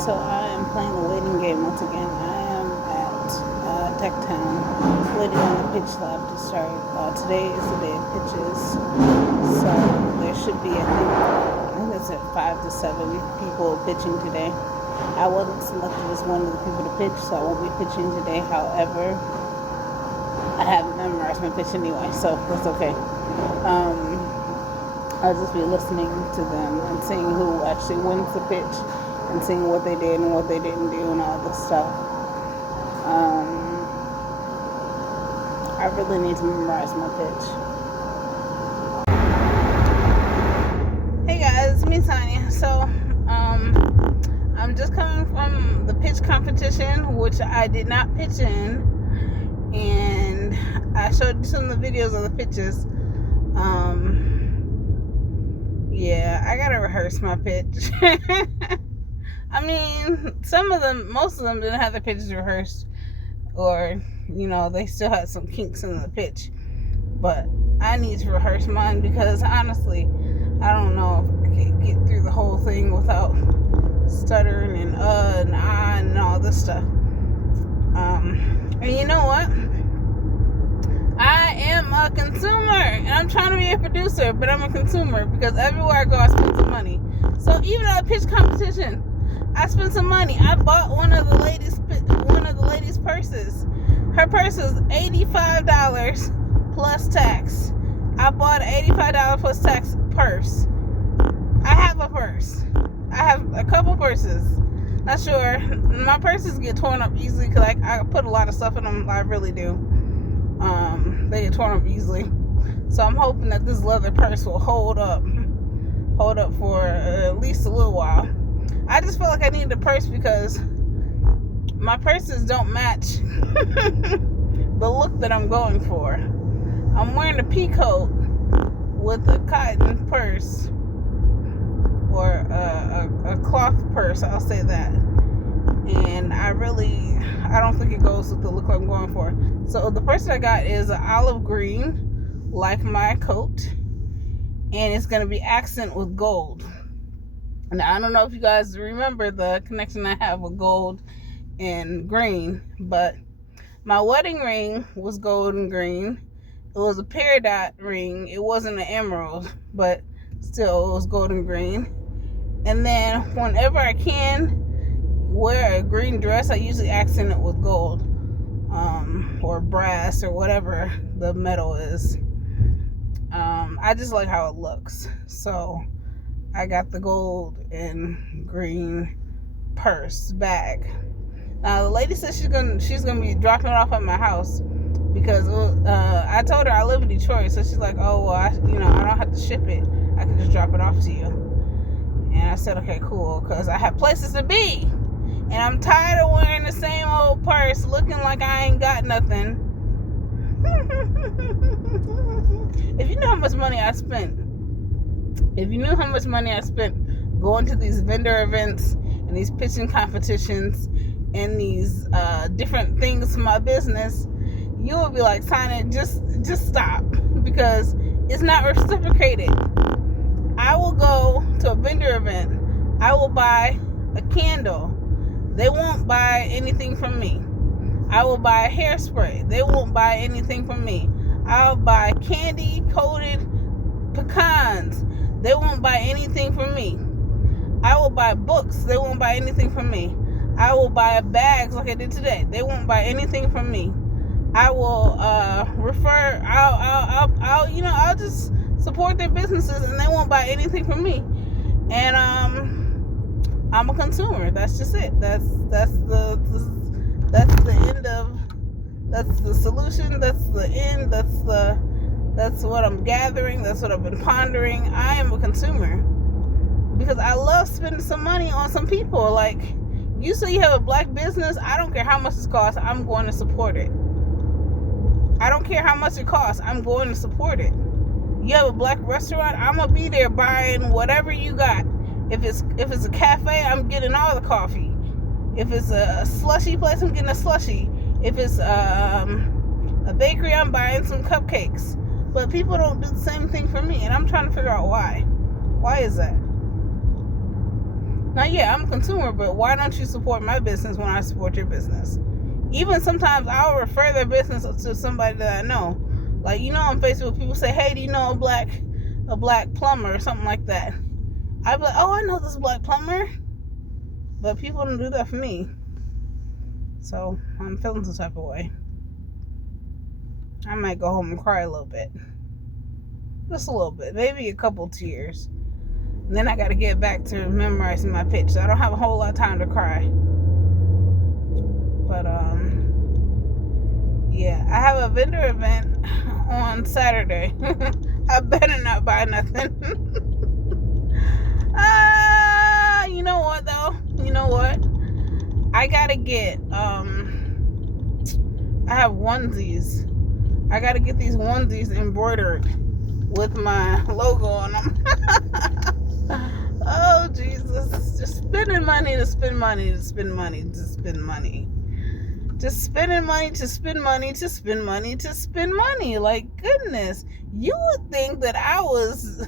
So I am playing the waiting game once again. I am at Techtown, waiting on the pitch lab to start. Today is the day of pitches, so there should be, I think it's at 5 to 7 people pitching today. I wasn't selected as one of the people to pitch, so I won't be pitching today. However, I haven't memorized my pitch anyway, so that's okay. I'll just be listening to them and seeing who actually wins the pitch and seeing what they did and what they didn't do and all this stuff. I really need to memorize my pitch. Hey guys, it's me, Tanya. So, I'm just coming from the pitch competition, which I did not pitch in, and I showed you some of the videos of the pitches. Yeah, I gotta rehearse my pitch. I mean, most of them didn't have their pitches rehearsed, or, they still had some kinks in the pitch. But I need to rehearse mine because, honestly, I don't know if I can get through the whole thing without stuttering and and ah and all this stuff. And you know what? I am a consumer, and I'm trying to be a producer, but I'm a consumer because everywhere I go, I spend some money. So even at a pitch competition, I spent some money. I bought one of the ladies' purses. Her purse was $85 plus tax. I bought an $85 plus tax purse. I have a purse. I have a couple purses. Not sure. My purses get torn up easily because I put a lot of stuff in them. I really do. They get torn up easily. So I'm hoping that this leather purse will hold up for at least a little while. I just feel like I need a purse because my purses don't match the look that I'm going for. I'm wearing a pea coat with a cotton purse, or a cloth purse, I'll say that. And I don't think it goes with the look I'm going for. So the purse I got is an olive green, like my coat, and it's going to be accent with gold. Now, I don't know if you guys remember the connection I have with gold and green, but my wedding ring was gold and green. It was a peridot ring. It wasn't an emerald, but still, it was gold and green. And then whenever I can wear a green dress, I usually accent it with gold, or brass, or whatever the metal is. I just like how it looks. So I got the gold and green purse bag. Now the lady said she's gonna be dropping it off at my house because I told her I live in Detroit, so she's like, oh well, I don't have to ship it. I can just drop it off to you. And I said, okay, cool, because I have places to be, and I'm tired of wearing the same old purse, looking like I ain't got nothing. If you knew how much money I spent going to these vendor events and these pitching competitions and these different things for my business, you would be like, Tanya, just stop, because it's not reciprocated. I will go to a vendor event. I will buy a candle. They won't buy anything from me. I will buy a hairspray. They won't buy anything from me. I'll buy candy-coated pecans. They won't buy anything from me. I will buy books. They won't buy anything from me. I will buy bags like I did today. They won't buy anything from me. I will refer. I'll just support their businesses, and they won't buy anything from me. And I'm a consumer. That's just it. That's the end of. That's the solution. That's the end. That's what I'm gathering. That's what I've been pondering. I am a consumer because I love spending some money on some people. Like, you say you have a black business. I don't care how much it costs. I'm going to support it. I don't care how much it costs. I'm going to support it. You have a black restaurant, I'm gonna be there buying whatever you got. If it's a cafe, I'm getting all the coffee. If it's a slushy place, I'm getting a slushy. If it's a bakery, I'm buying some cupcakes. But people don't do the same thing for me, and I'm trying to figure out why. Why is that? Now, yeah, I'm a consumer, but why don't you support my business when I support your business? Even sometimes I'll refer their business to somebody that I know. Like, on Facebook, people say, "Hey, do you know a black plumber," or something like that. I'd be like, "Oh, I know this black plumber," but people don't do that for me. So I'm feeling some type of way. I might go home and cry a little bit, just a little bit, maybe a couple tears. And then I got to get back to memorizing my pitch. So I don't have a whole lot of time to cry. But yeah, I have a vendor event on Saturday. I better not buy nothing. You know what though? You know what? I gotta get I have onesies. I gotta get these onesies embroidered with my logo on them. Oh Jesus! Just spending money to spend money to spend money to spend money. Just spending money to spend money to spend money to spend money. Like, goodness, you would think that I was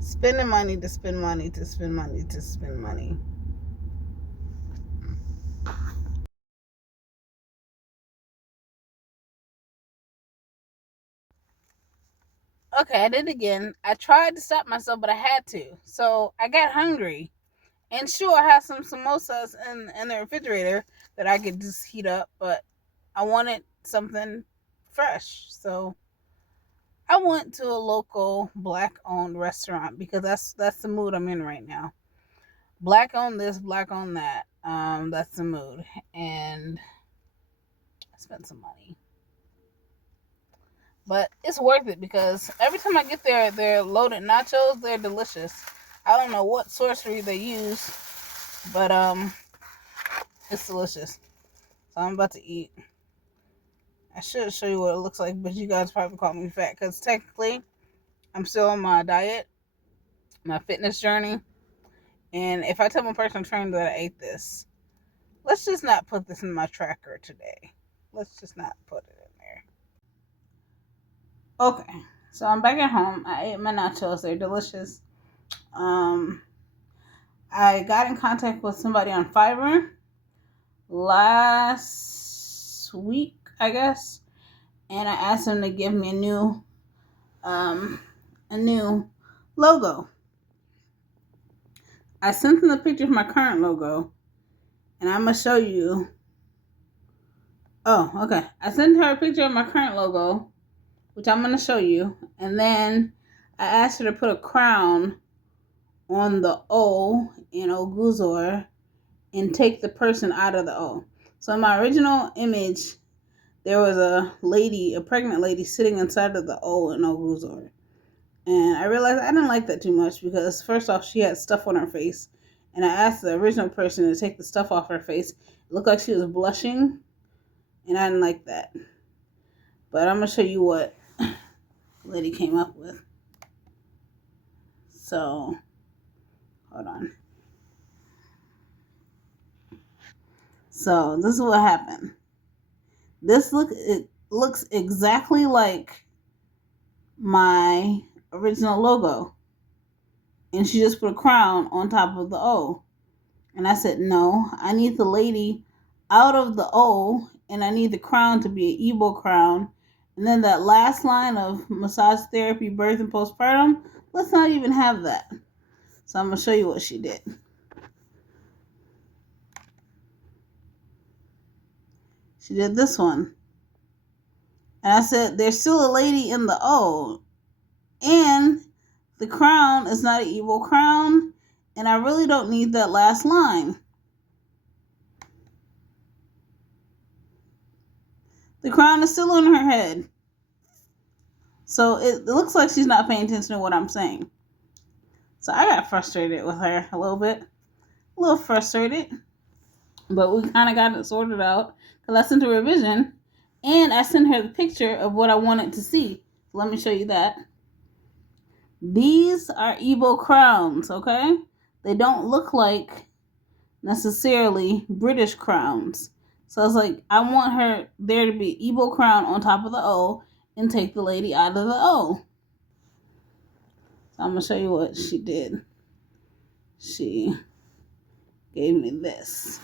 spending money to spend money to spend money to spend money. Okay, I did it again. I tried to stop myself, but I had to. So I got hungry. And sure, I have some samosas in the refrigerator that I could just heat up, but I wanted something fresh. So I went to a local black owned restaurant because that's the mood I'm in right now. Black owned this, black owned that. That's the mood. And I spent some money. But it's worth it because every time I get their loaded nachos, they're delicious. I don't know what sorcery they use, but it's delicious. So I'm about to eat. I should show you what it looks like, but you guys probably call me fat because technically I'm still on my diet, my fitness journey. And if I tell my personal trainer that I ate this, let's just not put this in my tracker today. Let's just not put it in there. Okay, so I'm back at home. I ate my nachos. They're delicious. Um, I got in contact with somebody on Fiverr last week, I guess, and I asked them to give me a new logo. I sent them the picture of my current logo, and I'm gonna show you. Oh, okay. I sent her a picture of my current logo, which I'm gonna show you, and then I asked her to put a crown on the O in Oguzor and take the person out of the O. So in my original image, there was a pregnant lady sitting inside of the O in Oguzor. And I realized I didn't like that too much because first off, she had stuff on her face. And I asked the original person to take the stuff off her face. It looked like she was blushing. And I didn't like that. But I'm going to show you what the lady came up with. So, hold on. So, this is what happened. It looks exactly like my original logo. And she just put a crown on top of the O. And I said, no, I need the lady out of the O, and I need the crown to be an Igbo crown. And then that last line of massage therapy, birth, and postpartum, let's not even have that. So I'm going to show you what she did. She did this one. And I said, there's still a lady in the O. And the crown is not an Igbo crown. And I really don't need that last line. The crown is still on her head. So it looks like she's not paying attention to what I'm saying. So I got frustrated with her a little bit. A little frustrated. But we kind of got it sorted out. Because I sent her a revision. And I sent her the picture of what I wanted to see. So let me show you that. These are Igbo crowns, okay? They don't look like necessarily British crowns. So it's like, I want there to be Igbo crown on top of the O and take the lady out of the O. So I'm going to show you what she did. She gave me this.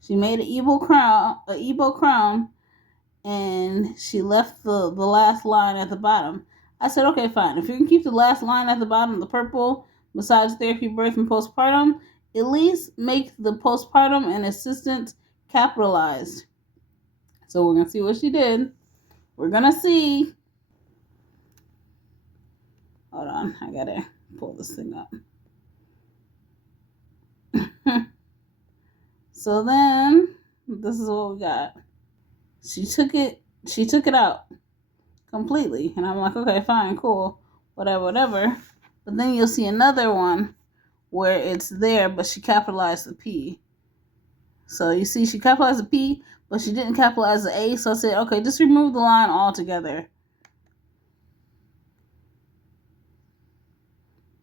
She made an Igbo crown, and she left the last line at the bottom. I said, okay, fine. If you can keep the last line at the bottom, the purple, massage therapy, birth, and postpartum, at least make the postpartum and assistance capitalized. So we're going to see what she did. We're going to see. Hold on. I got to pull this thing up. So then, this is what we got. She took it out completely. And I'm like, okay, fine, cool, whatever. But then you'll see another one where it's there, but she capitalized the P. So you see, she capitalized the P, but she didn't capitalize the A. So I said, okay, just remove the line altogether.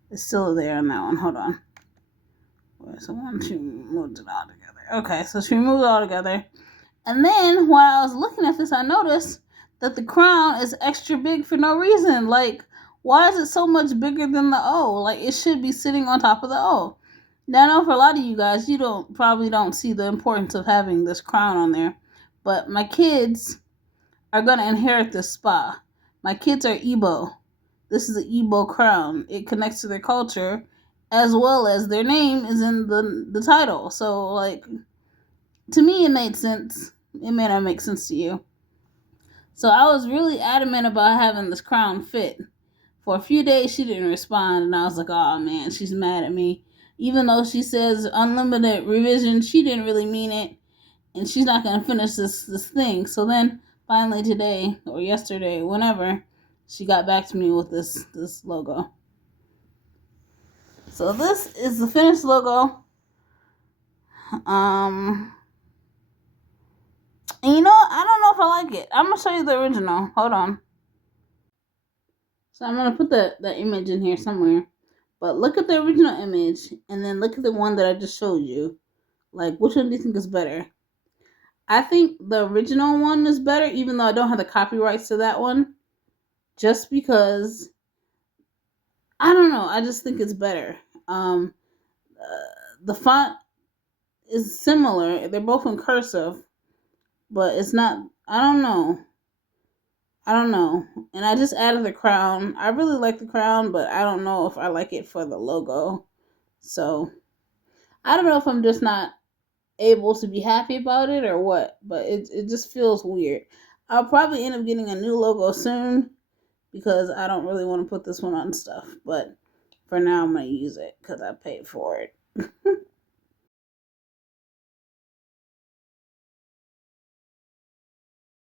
It's still there on that one. Hold on. So she moved it all together. Okay, so she removed it all together. And then while I was looking at this, I noticed that the crown is extra big for no reason. Like, why is it so much bigger than the O? Like, it should be sitting on top of the O. Now, I know for a lot of you guys, you probably don't see the importance of having this crown on there. But my kids are going to inherit this spa. My kids are Igbo. This is an Igbo crown. It connects to their culture, as well as their name is in the title. So, like, to me, it made sense. It may not make sense to you. So I was really adamant about having this crown fit. For a few days, she didn't respond, and I was like, oh man, she's mad at me. Even though she says unlimited revision, she didn't really mean it, and she's not going to finish this thing. So then, finally today, or yesterday, whenever, she got back to me with this logo. So this is the finished logo. And you know, I don't know if I like it. I'm going to show you the original. Hold on. So I'm going to put the image in here somewhere. But look at the original image, and then look at the one that I just showed you. Like, which one do you think is better? I think the original one is better, even though I don't have the copyrights to that one. Just because, I don't know, I just think it's better. The font is similar. They're both in cursive, but it's not, I don't know. And I just added the crown. I really like the crown, but I don't know if I like it for the logo. So, I don't know if I'm just not able to be happy about it or what, but it just feels weird. I'll probably end up getting a new logo soon because I don't really want to put this one on stuff. But for now, I'm going to use it because I paid for it.